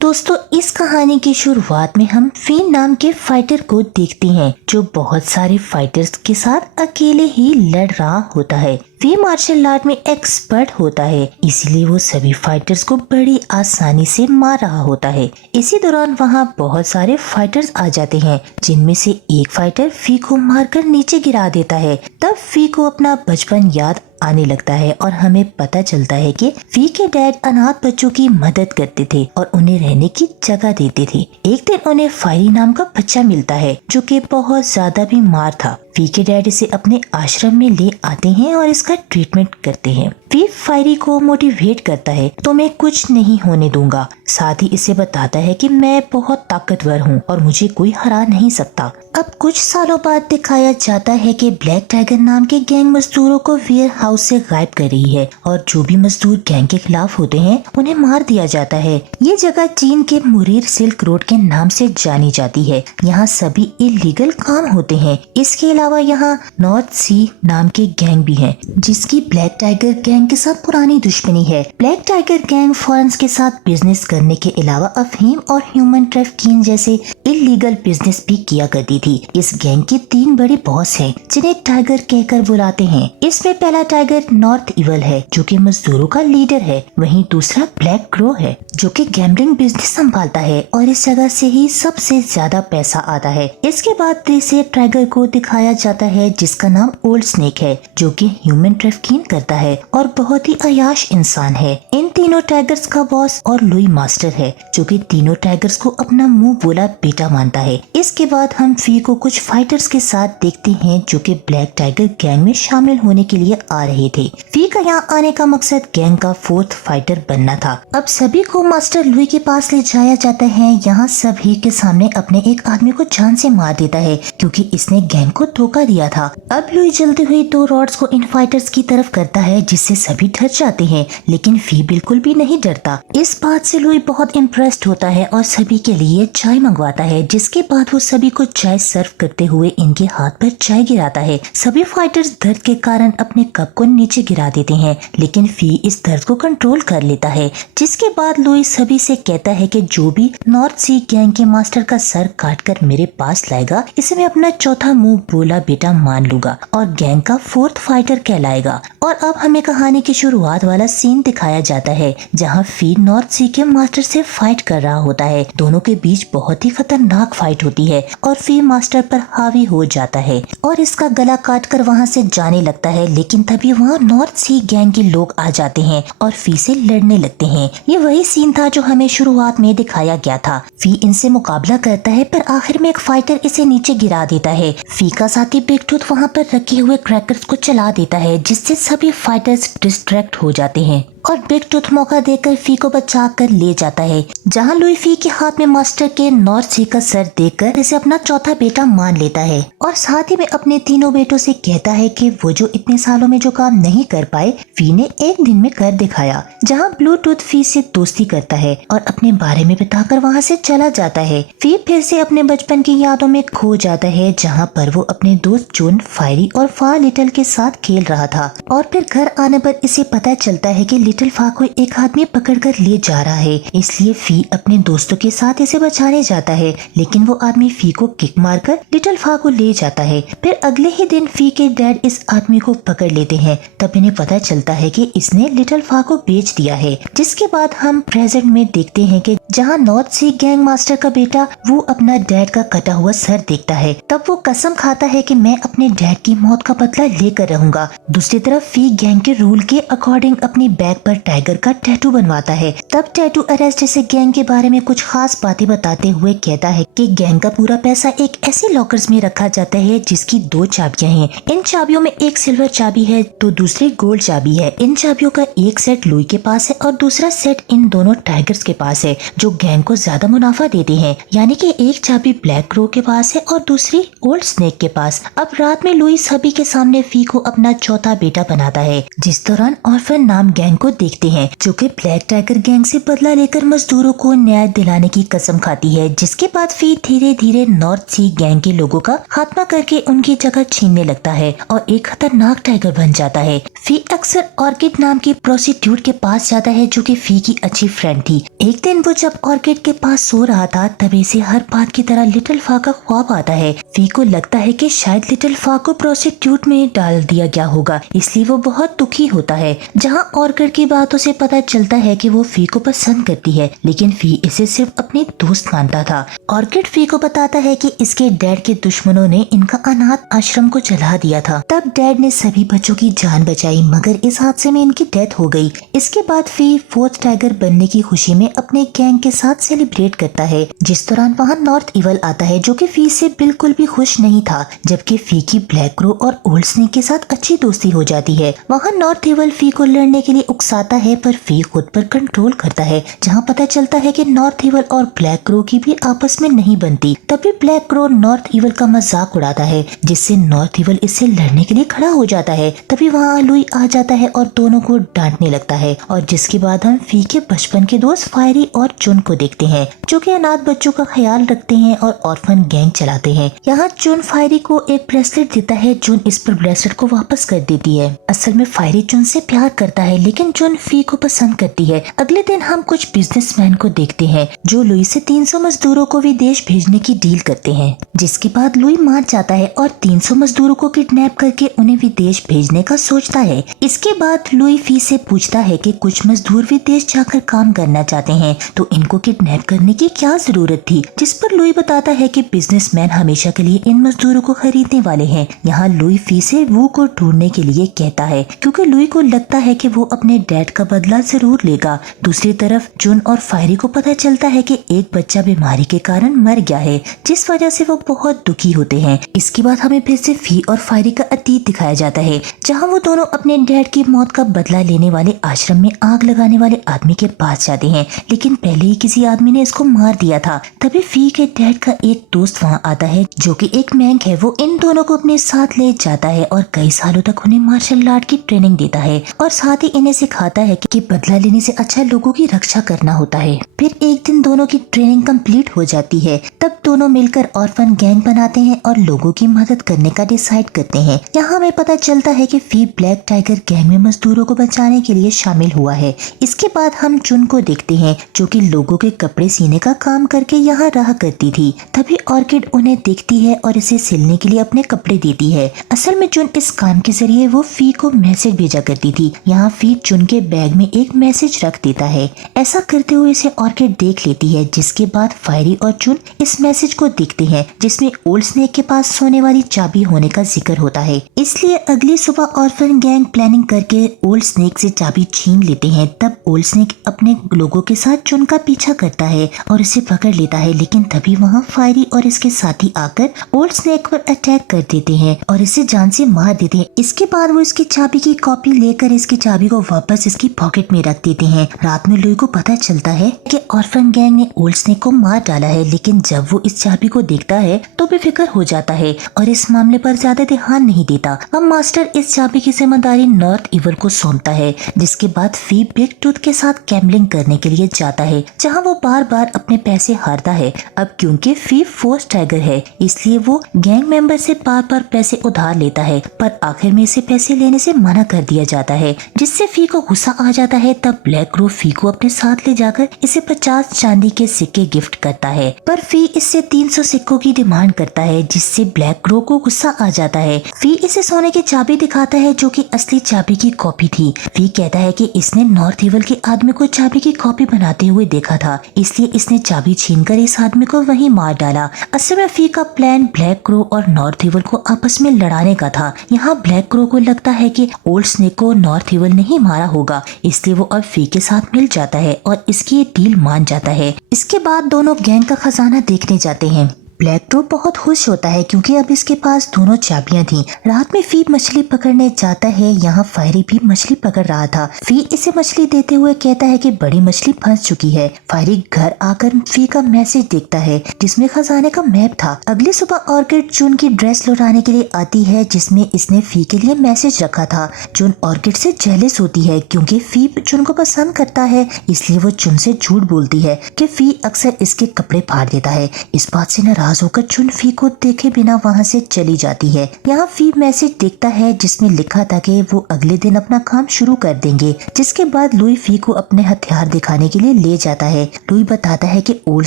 दोस्तों, इस कहानी की शुरुआत में हम फीन नाम के फाइटर को देखते हैं जो बहुत सारे फाइटर्स के साथ अकेले ही लड़ रहा होता है। फी मार्शल आर्ट में एक्सपर्ट होता है, इसीलिए वो सभी फाइटर्स को बड़ी आसानी से मार रहा होता है। इसी दौरान वहाँ बहुत सारे फाइटर्स आ जाते हैं, जिनमें से एक फाइटर फी को मारकर नीचे गिरा देता है। तब फी को अपना बचपन याद आने लगता है और हमें पता चलता है कि फी के डैड अनाथ बच्चों की मदद करते थे और उन्हें रहने की जगह देते थे। एक दिन उन्हें फायरी नाम का बच्चा मिलता है जो कि बहुत ज्यादा बीमार था। फी के डैड इसे अपने आश्रम में ले आते हैं और इसका ट्रीटमेंट करते हैं। फी फायरी को मोटिवेट करता है, तो मैं कुछ नहीं होने दूंगा। साथ ही इसे बताता है कि मैं बहुत ताकतवर हूँ और मुझे कोई हरा नहीं सकता। अब कुछ सालों बाद दिखाया जाता है कि ब्लैक टाइगर नाम के गैंग मजदूरों को वेयर हाउस से गायब कर रही है और जो भी मजदूर गैंग के खिलाफ होते हैं उन्हें मार दिया जाता है। ये जगह चीन के मुरीर सिल्क रोड के नाम से जानी जाती है। यहाँ सभी इलीगल काम होते हैं। इसके अलावा यहाँ नॉर्थ सी नाम के गैंग भी है, जिसकी ब्लैक टाइगर गैंग के साथ पुरानी दुश्मनी है। ब्लैक टाइगर गैंग फॉरेंस के साथ बिजनेस करने के अलावा अफीम और ह्यूमन ट्रैफिकिंग जैसे इलीगल बिजनेस भी किया करती थी। इस गैंग के 3 बड़े बॉस हैं, जिन्हें टाइगर कहकर बुलाते हैं। इसमें पहला टाइगर नॉर्थ इवल है, जो कि मजदूरों का लीडर है। वहीं दूसरा ब्लैक क्रो है, जो कि गैम्बलिंग बिजनेस संभालता है और इस जगह से ही सबसे ज्यादा पैसा आता है। इसके बाद तीसरे टाइगर को दिखाया जाता है, जिसका नाम ओल्ड स्नेक है, जो कि ह्यूमन ट्रैफिकिंग करता है और बहुत ही अयाश इंसान है। इन तीनों टाइगर्स का बॉस और लुई मास्टर है, जो कि तीनों टाइगर्स को अपना मुंह बोला बेटा मानता है। इसके बाद हम फी को कुछ फाइटर्स के साथ देखते हैं, जो कि ब्लैक टाइगर गैंग में शामिल होने के लिए आ रहे थे। फी का यहाँ आने का मकसद गैंग का 4th फाइटर बनना था। अब सभी को मास्टर लुई के पास ले जाया जाता है। यहाँ सभी के सामने अपने एक आदमी को जान से मार देता है, क्योंकि इसने गैंग को धोखा दिया था। अब लुई जलती हुई 2 रॉड्स को इन फाइटर्स की तरफ करता है, जिससे सभी डर जाते हैं, लेकिन फी बिल्कुल भी नहीं डरता। इस बात से लुई बहुत इम्प्रेस्ड होता है और सभी के लिए चाय मंगवाता है, जिसके बाद वो सभी को चाय सर्व करते हुए इनके हाथ पर चाय गिराता है। सभी फाइटर्स दर्द के कारण अपने कप को नीचे गिरा देते हैं, लेकिन फी इस दर्द को कंट्रोल कर लेता है। जिसके बाद लुई सभी से कहता है कि जो भी नॉर्थ सी गैंग के मास्टर का सर काटकर मेरे पास लाएगा, इसे मैं अपना चौथा मुंह बोला बेटा मान लूंगा और गैंग का 4th फाइटर कहलाएगा। और अब हमें कहानी की शुरुआत वाला सीन दिखाया जाता है, जहाँ फी नॉर्थ सी के मास्टर से फाइट कर रहा होता है। दोनों के बीच बहुत ही खतरनाक फाइट होती है और फी मास्टर पर हावी हो जाता है और इसका गला काटकर वहां से जाने लगता है, लेकिन तभी वहां नॉर्थ सी गैंग के लोग आ जाते हैं और फी से लड़ने लगते हैं। ये वही सीन था जो हमें शुरुआत में दिखाया गया था। फी इनसे मुकाबला करता है, पर आखिर में एक फाइटर इसे नीचे गिरा देता है। फी का साथी बिग टूथ वहाँ पर रखे हुए क्रैकर्स को चला देता है, जिससे सभी फाइटर्स डिस्ट्रैक्ट हो जाते हैं और बिग टूथ मौका देकर फी को बचा कर ले जाता है। जहां लुई फी के हाथ में मास्टर के नॉर्थ सी का सर देकर इसे अपना चौथा बेटा मान लेता है और साथ ही में अपने तीनों बेटों से कहता है कि वो जो इतने सालों में जो काम नहीं कर पाए, फी ने एक दिन में कर दिखाया। जहां ब्लूटूथ फी से दोस्ती करता है और अपने बारे में बताकर वहां से चला जाता है। फी फिर से अपने बचपन की यादों में खो जाता है, जहाँ पर वो अपने दोस्त जोन, फायरी और फा लिटिल के साथ खेल रहा था और फिर घर आने पर इसे पता चलता है कि लिटिल फा को एक आदमी पकड़कर ले जा रहा है। इसलिए फी अपने दोस्तों के साथ इसे बचाने जाता है, लेकिन वो आदमी फी को किक मारकर लिटिल फा को ले जाता है। फिर अगले ही दिन फी के डैड इस आदमी को पकड़ लेते हैं। तब इन्हें पता चलता है कि इसने लिटिल फा को बेच दिया है। जिसके बाद हम प्रेजेंट में देखते हैं कि जहाँ नॉर्थ सी गैंग मास्टर का बेटा वो अपना डैड का कटा हुआ सर देखता है, तब वो कसम खाता है कि मैं अपने डैड की मौत का बदला लेकर रहूंगा। दूसरी तरफ फी गैंग के रूल के अकॉर्डिंग अपनी बैग पर टाइगर का टैटू बनवाता है। तब टैटू अरेस्ट इसे गैंग के बारे में कुछ खास बातें बताते हुए कहता है कि गैंग का पूरा पैसा एक ऐसे लॉकर्स में रखा जाता है जिसकी 2 चाबियां हैं। इन चाबियों में एक सिल्वर चाबी है तो दूसरी गोल्ड चाबी है। इन चाबियों का एक सेट लुई के पास है और दूसरा सेट इन दोनों टाइगर्स के पास है, जो गैंग को ज्यादा मुनाफा देते हैं। यानी कि एक चाबी ब्लैक क्रो के पास है और दूसरी ओल्ड स्नेक के पास। अब रात में लुई सभी के सामने फी को अपना चौथा बेटा बनाता है, जिस दौरान ऑर्फन नाम गैंग को को देखते हैं जो कि ब्लैक टाइगर गैंग से बदला लेकर मजदूरों को न्याय दिलाने की कसम खाती है, जिसके बाद फी धीरे धीरे नॉर्थ सी गैंग के लोगों का खात्मा करके उनकी जगह छीनने लगता है और एक खतरनाक टाइगर बन जाता है। फी अक्सर ऑर्किड नाम की प्रोस्टिट्यूट के पास जाता है जो कि फी की अच्छी फ्रेंड थी। एक दिन वो जब ऑर्किड के पास सो रहा था तभी से हर बात की तरह लिटिल फा का ख्वाब आता है। फी को लगता है कि शायद लिटिल फा को प्रोस्टिट्यूट में डाल दिया गया होगा, इसलिए वो बहुत दुखी होता है। जहाँ ऑर्किड की बातों से पता चलता है कि वो फी को पसंद करती है, लेकिन फी इसे सिर्फ अपनी दोस्त मानता था। ऑर्किड फी को बताता है कि इसके डैड के दुश्मनों ने इनका अनाथ आश्रम को जला दिया था। तब डैड ने सभी बच्चों की जान बचाई, मगर इस हादसे में इनकी डेथ हो गई। इसके बाद फी फोर्थ टाइगर बनने की खुशी में अपने गैंग के साथ सेलिब्रेट करता है। जिस दौरान वहाँ नॉर्थ इवल आता है जो कि फी से बिल्कुल भी खुश नहीं था, जबकि फी की ब्लैक क्रो और ओल्ड स्नेक के साथ अच्छी दोस्ती हो जाती है। वहाँ नॉर्थ इवल फी को लड़ने के लिए उकसाता है, पर फी खुद पर कंट्रोल करता है। जहाँ पता चलता है कि नॉर्थ इवल और ब्लैक क्रो की भी आपस में नहीं बनती। तभी ब्लैक क्रो नॉर्थ इवल का मजाक उड़ाता है, जिससे नॉर्थ इवल इससे लड़ने के लिए खड़ा हो जाता है। तभी वहाँ लुई आ जाता है और दोनों को डांटने लगता है, और जिसके बाद हम फी के बचपन के दोस्त फायरी और चुन को देखते हैं जो कि अनाथ बच्चों का ख्याल रखते हैं और ऑर्फन गैंग चलाते हैं। यहाँ चुन फायरी को एक ब्रेसलेट देता है। चुन इस पर ब्रेसलेट को वापस कर देती है। असल में फायरी चुन से प्यार करता है, लेकिन चुन फी को पसंद करती है। अगले दिन हम कुछ बिजनेसमैन को देखते हैं जो लुई से 300 मजदूरों को विदेश भेजने की डील करते हैं, जिसके बाद लुई मान जाता है और 300 मजदूरों को किडनैप करके उन्हें विदेश भेजने का सोचता है। इसके बाद लुई फी से पूछता है कि कुछ मजदूर विदेश जाकर काम करना चाहते हैं, तो इनको किडनैप करने की क्या जरूरत थी, जिस पर लुई बताता है कि बिजनेसमैन हमेशा के लिए इन मजदूरों को खरीदने वाले हैं। यहाँ लुई फी से वू को ढूंढने के लिए कहता है, क्योंकि लुई को लगता है कि वो अपने डैड का बदला जरूर लेगा। दूसरी तरफ चुन और फायरी को पता चलता है कि एक बच्चा बीमारी के कारण मर गया है, जिस वजह से वो बहुत दुखी होते हैं। इसके बाद हमें फिर से फी और फायरी का अतीत दिखाया जाता है, जहाँ वो दोनों अपने डैड की मौत का बदला लेने वाले आश्रम में आग लगाने वाले आदमी के पास जाते हैं, लेकिन पहले ही किसी आदमी ने इसको मार दिया था। तभी फी के डैड का एक दोस्त वहाँ आता है जो कि एक मैंक है। वो इन दोनों को अपने साथ ले जाता है और कई सालों तक उन्हें मार्शल आर्ट की ट्रेनिंग देता है, और साथ ही इन्हें सिखाता है कि बदला लेने से अच्छा लोगों की रक्षा करना होता है। फिर एक दिन दोनों की ट्रेनिंग कंप्लीट हो जाती है। तब दोनों मिलकर ऑर्फन गैंग बनाते हैं और लोगों की मदद करने का डिसाइड करते हैं। यहाँ हमें पता चलता है कि फी ब्लैक टाइगर गैंग में मजदूरों को बचाने के लिए शामिल हुआ है। इसके बाद हम चुन को देखते हैं जो कि लोगों के कपड़े सीने का काम करके यहाँ रहा करती थी। तभी ऑर्किड उन्हें देखती है और इसे सिलने के लिए अपने कपड़े देती है। असल में चुन इस काम के जरिए वो फी को मैसेज भेजा करती थी। यहाँ फी चुन के बैग में एक मैसेज रख देता है। ऐसा करते हुए इसे ऑर्किड देख लेती है, जिसके बाद फायरी और चुन इस मैसेज को देखते हैं जिसमें ओल्ड स्नेक के पास सोने वाली चाबी होने का जिक्र होता है। इसलिए अगली सुबह ऑर्फन गैंग प्लानिंग करके ओल्ड स्नेक से चाबी छीन लेते हैं। तब ओल्ड स्नेक अपने लोगों के साथ चुन का पीछा करता है और इसे पकड़ लेता है, लेकिन तभी वहाँ फायरी और इसके साथी आकर ओल्ड स्नेक पर अटैक कर देते हैं और इसे जान से मार देते हैं। इसके बाद वो इसकी चाबी की कॉपी लेकर इसकी चाबी को वापस इसकी पॉकेट में रख देते हैं। रात में लुई को पता चलता है कि ऑर्फन गैंग ने ओल्ड स्नेक को मार डाला है, लेकिन जब वो इस चाबी को देखता है तो बेफिक्र हो जाता है और इस मामले पर ज्यादा ध्यान नहीं देता। अब मास्टर इस चाबी की जिम्मेदारी नॉर्थ इवल को सौंपता है, जिसके बाद फी बिग टूथ के साथ गैम्बलिंग करने के लिए जाता है, जहां वो बार बार अपने पैसे हारता है। अब क्योंकि फी फोर्थ टाइगर है, इसलिए वो गैंग मेंबर से बार बार पैसे उधार लेता है, पर आखिर में इसे पैसे लेने से मना कर दिया जाता है, जिससे फी को गुस्सा आ जाता है। तब ब्लैक क्रो फी को अपने साथ ले जाकर इसे 50 चांदी के सिक्के गिफ्ट करता है, पर फी इससे 300 सिक्कों की डिमांड करता है, जिससे ब्लैक क्रो को गुस्सा आ जाता है। फी इसे सोने की चाबी दिखाता है जो कि असली चाबी की कॉपी थी। फी कहता है कि इसने नॉर्थ इवल के आदमी को चाबी की कॉपी बनाते हुए देखा था, इसलिए इसने चाबी छीनकर इस आदमी को वहीं मार डाला। असल में फी का प्लान ब्लैक क्रो और नॉर्थ इवल को आपस में लड़ाने का था। यहाँ ब्लैक क्रो को लगता है कि ओल्ड स्नेक को नॉर्थ इवल नहीं मारा होगा, इसलिए वो अब फी के साथ मिल जाता है और इसकी ये डील मान जाता है। इसके बाद दोनों गैंग का खजाना देखने जाते हैं। ब्लैक रो बहुत खुश होता है क्योंकि अब इसके पास दोनों चाबियां थी। रात में फी मछली पकड़ने जाता है, यहाँ फायरी भी मछली पकड़ रहा था। फी इसे मछली देते हुए कहता है कि बड़ी मछली फंस चुकी है। फायरी घर आकर फी का मैसेज देखता है जिसमें खजाने का मैप था। अगली सुबह ऑर्किड चुन की ड्रेस लौटाने के लिए आती है जिसमें इसने फी के लिए मैसेज रखा था। चुन ऑर्किड से जेलस होती है क्योंकि फी चुन को पसंद करता है, इसलिए वो चुन से झूठ बोलती है कि फी अक्सर इसके कपड़े फाड़ देता है। इस बात से नाराज होकर चुन फी को देखे बिना वहाँ से चली जाती है। यहाँ फी मैसेज देखता है जिसमें लिखा था कि वो अगले दिन अपना काम शुरू कर देंगे। जिसके बाद लुई फी को अपने हथियार दिखाने के लिए ले जाता है। लुई बताता है कि ओल्ड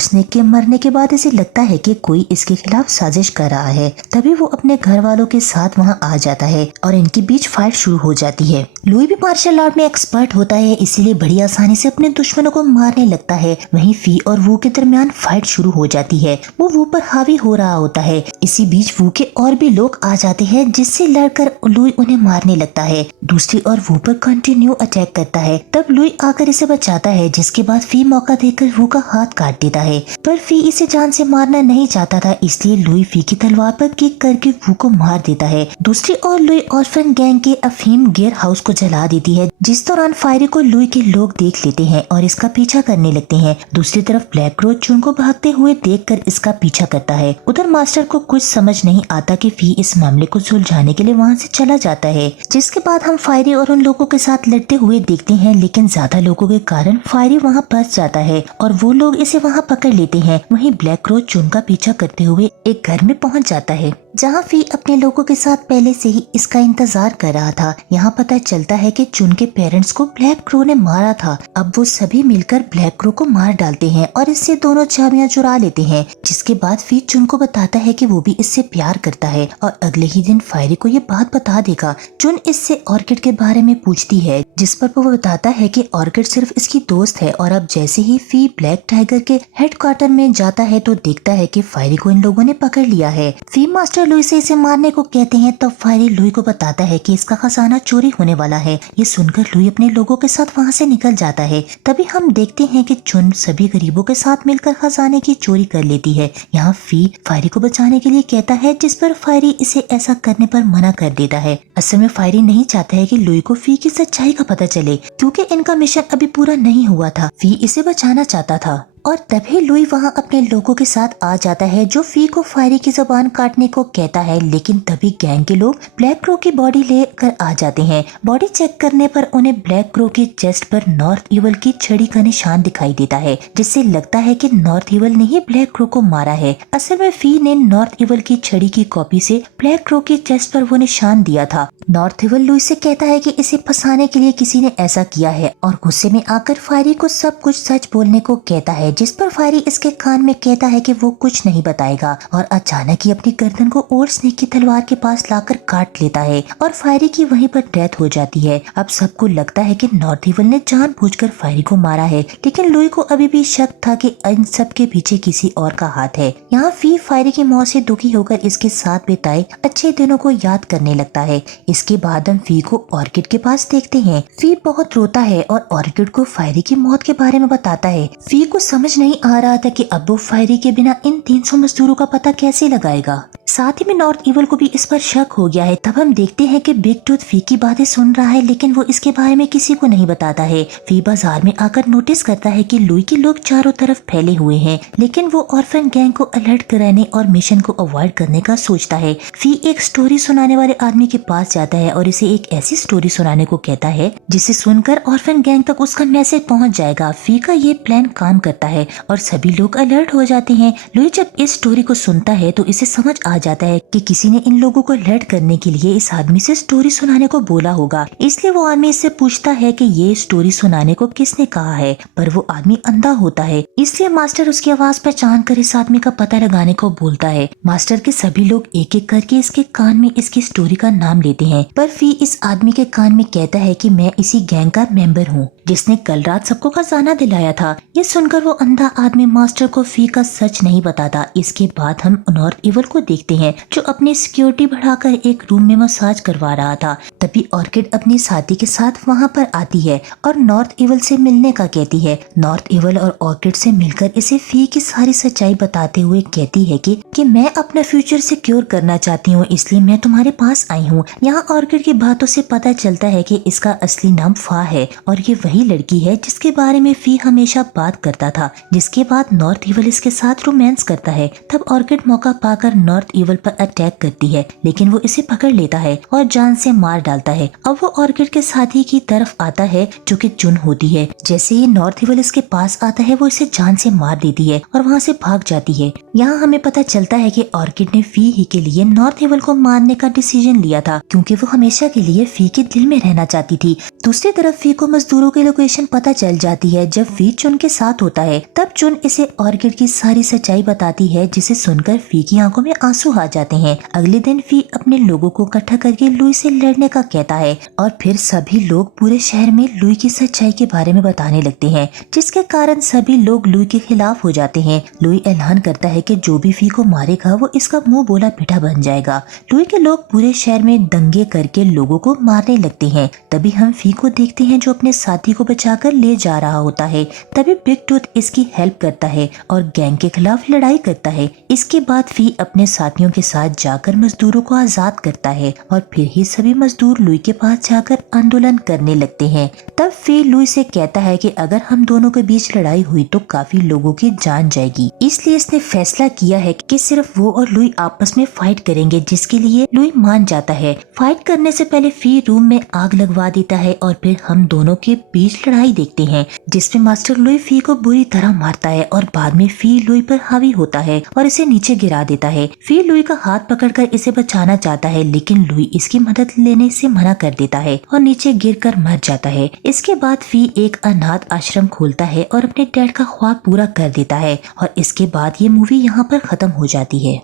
स्नेक के मरने के बाद इसे लगता है कि कोई इसके खिलाफ साजिश कर रहा है। तभी वो अपने घर वालों के साथ वहाँ आ जाता है और इनके बीच फाइट शुरू हो जाती है। लुई भी मार्शल आर्ट में एक्सपर्ट होता है, इसीलिए बड़ी आसानी से अपने दुश्मनों को मारने लगता है। वहीं फी और वू के दरमियान फाइट शुरू हो जाती है। वो वू पर हावी हो रहा होता है। इसी बीच वू के और भी लोग आ जाते हैं जिससे लड़कर लुई उन्हें मारने लगता है। दूसरी ओर वू पर कंटिन्यू अटैक करता है। तब लुई आकर इसे बचाता है, जिसके बाद फी मौका देकर वू का हाथ काट देता है। पर फी इसे जान से मारना नहीं चाहता था, इसलिए लुई फी की तलवार पर किक करके वू को मार देता है। दूसरी ओर लुई ऑर्फन गैंग के अफीम गियर हाउस को जला देती है, जिस दौरान फायरी को लुई के लोग देख लेते हैं और इसका पीछा करने लगते हैं। दूसरी तरफ ब्लैक रो चुन को भागते हुए देखकर इसका पीछा करता है। उधर मास्टर को कुछ समझ नहीं आता कि फी इस मामले को सुलझाने के लिए वहाँ से चला जाता है। जिसके बाद हम फायरी और उन लोगों के साथ लड़ते हुए देखते हैं, लेकिन ज्यादा लोगों के कारण फायरी वहाँ फंस जाता है और वो लोग इसे वहाँ पकड़ लेते हैं। वहीं ब्लैक रो चुन का पीछा करते हुए एक घर में पहुँच जाता है जहाँ फी अपने लोगों के साथ पहले से ही इसका इंतजार कर रहा था। यहाँ पता चलता है कि चुन के पेरेंट्स को ब्लैक क्रो ने मारा था। अब वो सभी मिलकर ब्लैक क्रो को मार डालते हैं और इससे दोनों चाबियां चुरा लेते हैं। जिसके बाद फी चुन को बताता है कि वो भी इससे प्यार करता है और अगले ही दिन फायरी को ये बात बता देगा। चुन इससे ऑर्किड के बारे में पूछती है, जिस पर वो बताता है कि ऑर्किड सिर्फ इसकी दोस्त है। और अब जैसे ही फी ब्लैक टाइगर के हेडक्वार्टर में जाता है तो देखता है कि फायरी को इन लोगों ने पकड़ लिया है। फी मास्टर लुई से इसे मारने को कहते हैं, तब फायरी लुई को बताता है कि इसका खजाना चोरी होने वाला है। ये सुनकर लुई अपने लोगों के साथ वहाँ से निकल जाता है। तभी हम देखते हैं कि चुन सभी गरीबों के साथ मिलकर खजाने की चोरी कर लेती है। यहाँ फी फायरी को बचाने के लिए कहता है, जिस पर फायरी इसे ऐसा करने पर मना कर देता है। असल में फायरी नहीं चाहता है कि लुई को फी की सच्चाई का पता चले, क्योंकि इनका मिशन अभी पूरा नहीं हुआ था। फी इसे बचाना चाहता था और तभी लुई वहाँ अपने लोगों के साथ आ जाता है, जो फी को फायरी की जुबान काटने को कहता है। लेकिन तभी गैंग के लोग ब्लैक क्रो की बॉडी लेकर आ जाते हैं। बॉडी चेक करने पर उन्हें ब्लैक क्रो के चेस्ट पर नॉर्थ इवल की छड़ी का निशान दिखाई देता है, जिससे लगता है कि नॉर्थ इवल ने ही ब्लैक क्रो को मारा है। असल में फी ने नॉर्थ इवल की छड़ी की कॉपी से ब्लैक क्रो के चेस्ट पर वो निशान दिया था। नॉर्थ इवल लुई से कहता है कि इसे फंसाने के लिए किसी ने ऐसा किया है और गुस्से में आकर फायरी को सब कुछ सच बोलने को कहता है, जिस पर फायरी इसके कान में कहता है कि वो कुछ नहीं बताएगा और अचानक ही अपनी गर्दन को ओल्ड स्नेक की तलवार के पास लाकर काट लेता है और फायरी की वहीं पर डेथ हो जाती है। अब सबको लगता है कि नॉर्थ इवल ने जानबूझकर फायरी को मारा है, लेकिन लुई को अभी भी शक था कि इन सब के पीछे किसी और का हाथ है। यहाँ फी फायरी की मौत से दुखी होकर इसके साथ बिताए अच्छे दिनों को याद करने लगता है। इसके बाद हम फी को ऑर्किड के पास देखते हैं। फी बहुत रोता है और ऑर्किड को फायरी की मौत के बारे में बताता है। फी को समझ नहीं आ रहा था कि अब वो फायरी के बिना इन 300 मजदूरों का पता कैसे लगाएगा। साथ ही में नॉर्थ इवल को भी इस पर शक हो गया है। तब हम देखते हैं कि बिग टूथ फी की बातें सुन रहा है, लेकिन वो इसके बारे में किसी को नहीं बताता है। फी बाजार में आकर नोटिस करता है कि लुई के लोग चारों तरफ फैले हुए हैं, लेकिन वो ऑर्फन गैंग को अलर्ट कराने और मिशन को अवॉइड करने का सोचता है। फी एक स्टोरी सुनाने वाले आदमी के पास जाता है और इसे एक ऐसी स्टोरी सुनाने को कहता है जिसे सुनकर ऑर्फन गैंग तक उसका मैसेज पहुंच जाएगा। फी का ये प्लान काम करता है और सभी लोग अलर्ट हो जाते हैं। लुई जब इस स्टोरी को सुनता है तो इसे समझ आ जाता है कि किसी ने इन लोगों को अलर्ट करने के लिए इस आदमी से स्टोरी सुनाने को बोला होगा। इसलिए वो आदमी इससे पूछता है कि ये स्टोरी सुनाने को किसने कहा है, पर वो आदमी अंधा होता है। इसलिए मास्टर उसकी आवाज पहचान कर इस आदमी का पता लगाने को बोलता है। मास्टर के सभी लोग एक एक करके इसके कान में इसकी स्टोरी का नाम लेते हैं, पर फी इस आदमी के कान में कहता है कि मैं इसी गैंग का मेंबर हूँ जिसने कल रात सबको खजाना दिलाया था। ये सुनकर वो अंधा आदमी मास्टर को फी का सच नहीं बताता। इसके बाद हम नॉर्थ इवल को देखते देखते हैं जो अपनी सिक्योरिटी बढ़ाकर एक रूम में मसाज करवा रहा था। तभी ऑर्किड अपनी साथी के साथ वहाँ पर आती है और नॉर्थ इवल से मिलने का कहती है। नॉर्थ इवल और ऑर्किड से मिलकर इसे फी की सारी सच्चाई बताते हुए कहती है कि मैं अपना फ्यूचर सिक्योर करना चाहती हूँ, इसलिए मैं तुम्हारे पास आई हूँ। यहाँ ऑर्किड की बातों से पता चलता है कि इसका असली नाम फा है और ये वही लड़की है जिसके बारे में फी हमेशा बात करता था। जिसके बाद नॉर्थ इवल इसके साथ रोमांस करता है। तब ऑर्किड मौका पाकर नॉर्थ इवल पर अटैक करती है, लेकिन वो इसे पकड़ लेता है और जान से मार डालता है। अब वो ऑर्किड के साथी की तरफ आता है जो कि चुन होती है। जैसे ही नॉर्थ इवल इसके पास आता है वो इसे जान से मार देती है और वहाँ से भाग जाती है। यहाँ हमें पता चलता है कि ऑर्किड ने फी ही के लिए नॉर्थ इवल को मारने का डिसीजन लिया था, क्योंकि वो हमेशा के लिए फी के दिल में रहना चाहती थी। दूसरी तरफ फी को मजदूरों की लोकेशन पता चल जाती है जब फी चुन के साथ होता है। तब चुन इसे ऑर्किड की सारी सच्चाई बताती है, जिसे सुनकर फी की आंखों में आंसू आ जाते हैं। अगले दिन फी अपने लोगों को इकट्ठा करके लुई से लड़ने का कहता है और फिर सभी लोग पूरे शहर में लुई की सच्चाई के बारे में बताने लगते हैं, जिसके कारण सभी लोग लुई के खिलाफ हो जाते हैं। लुई ऐलान करता है कि जो भी फी को मारेगा वो इसका मुंह बोला पिटा बन जाएगा। लुई के लोग पूरे शहर में दंगे करके लोगों को मारने लगते हैं। तभी हम फी को देखते हैं जो अपने साथी को बचाकर ले जा रहा होता है। तभी बिग टूथ इसकी हेल्प करता है और गैंग के खिलाफ लड़ाई करता है। इसके बाद फी अपने साथियों के साथ जाकर मजदूरों को आजाद करता है और फिर ही सभी मजदूर लुई के पास जाकर आंदोलन करने लगते हैं। तब फी लुई से कहता है कि अगर हम दोनों के बीच लड़ाई हुई तो काफी लोगों की जान जाएगी, इसलिए इसने फैसला किया है कि सिर्फ वो और लुई आपस में फाइट करेंगे, जिसके लिए लुई मान जाता है। फाइट करने से पहले फी रूम में आग लगवा देता है और फिर हम दोनों के बीच लड़ाई देखते हैं, जिसमें मास्टर लुई फी को बुरी तरह मारता है और बाद में फी लुई पर हावी होता है और इसे नीचे गिरा देता है। फी लुई का हाथ पकड़कर इसे बचाना चाहता है, लेकिन लुई इसकी मदद लेने से मना कर देता है और नीचे गिरकर मर जाता है। इसके बाद फी एक अनाथ आश्रम खोलता है और अपने डैड का ख्वाब पूरा कर देता है और इसके बाद ये मूवी यहाँ पर खत्म हो जाती है।